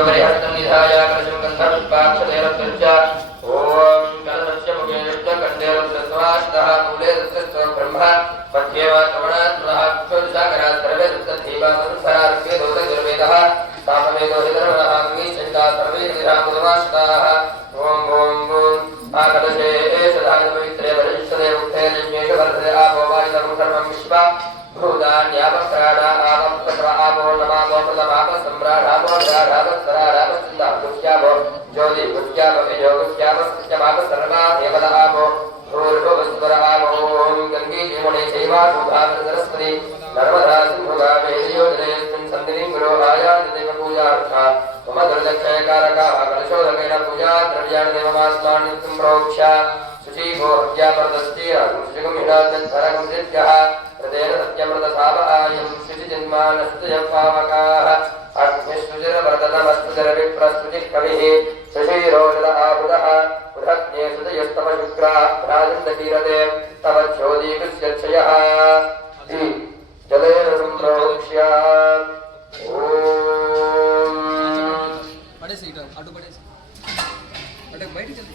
निधाय कलशं गन्धपुष्पाक्षतेरत्तच्च ओम कलशस्य मुखे कंडेरस्वास्तः मूले तस्य ब्रह्म मध्ये वा श्रवणात्मनः क्षुत्सागरात् सर्वे तत्तद्धीवासंसारस्य दोषदुर्वेदः तापमेतो हितर्मणः अग्निश्चण्डा सर्वे निरामुदमास्ताः ओम ओम ओम आकलशे सदाय पवित्रे वरिष्ठते उक्ते लिङ्गेषु वर्धते आपो वायुधर्मं सर्वं विश्वा भूतान्यापक्राणा आपक्र आपो नमापो प्रथमाप सम्राडापो राधावत्सराडाप सिन्धाभुष्यापो ज्योति भुष्यापो योगुष्यापो सत्यमाप सर्वा देवता आपो भूर्भुवस्वर आपो ओम गंगे जीवने शैवाशुभान सरस्वती नर्मदा सिंधुगावेयोजनेऽस्मिन् सन्निधिं गुरोहायाति देव पूजार्था मम दुर्दक्षयकारका कलशोदकेन पूजा द्रव्याणि देवमास्मान् नित्यं प्रोक्ष्य शुचिभोज्यापर्दस्ति शुचिगुमिडादन्धरगं दिव्यः प्रदेन सत्यमृतसावयं शुचिजन्मानस्तयं पावकाः अग्निश्चुचिरवर्धनमस्तुतिरविप्रस्तुतिः कविः शशीरोषध आहुतः बृहत्ये सुतयस्तव शुक्रा राजन्दकीरते तव ज्योतिकृष्यक्षयः जलेन सम्प्रोक्ष्य ओम पड़ेसी अटू पड़ेसी अटक बैठ चलते